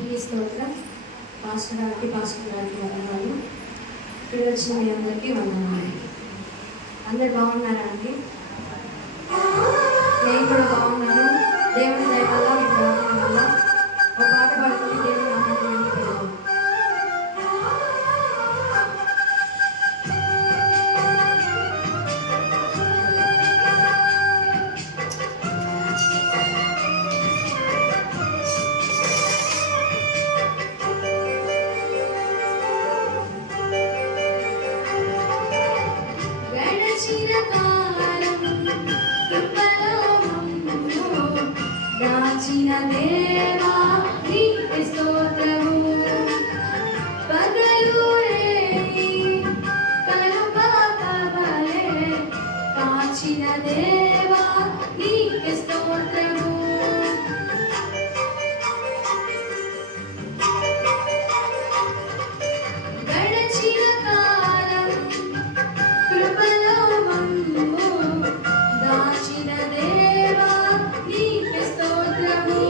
ఈ స్తోత్రం పాస్టర్ గారికి వందనాలు. ఇక్కడ వచ్చిన మీ అందరికీ వందనాలు. అందరు బాగున్నారా అండి? నేను కూడా బాగున్నాను. దేవుని దయ వల్ల మీ ప్రార్థన వల్ల ఒక పాట పాడుకొని దేవుని నామాన్ని పెడతాను. దేవా నీకే స్తోత్రము. పగలు రేయి కనుపాపవలె కాచిన దేవా నీకే స్తోత్రము. గడచిన కాలం కృపలో మమ్ము దాచిన దేవా నీకే స్తోత్రము.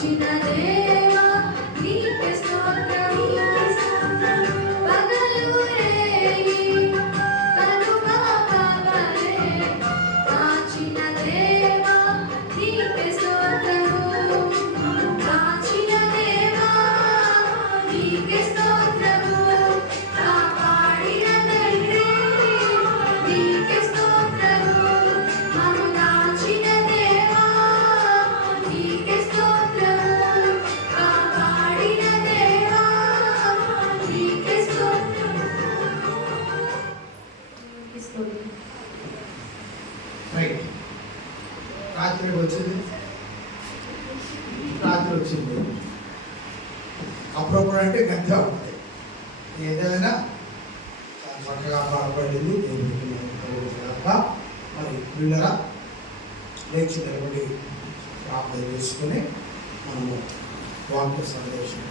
కాచిన దేవా నీకే స్తోత్రము పగలు రేయి కనుగా కావలే కాచిన దేవా నీకే స్తోత్రము కాచిన దేవా నీకే స్తోత్రము కాపాడిన తండ్రి నీకే స్తోత్రము మను దాచిన దేవా నీకే స్తోత్రము కాపాడిన దేవా నీకే స్తోత్రము నీకే స్తోత్రము. రైట్. రాత్రి వచ్చింది అప్పుడప్పుడు అంటే గంట ఉంటుంది ఏదైనా చక్కగా బాధపడింది మరి పిల్లరా లేచి నిలబడి ప్రార్థన చేసుకుని మనము వాక్య సందేశం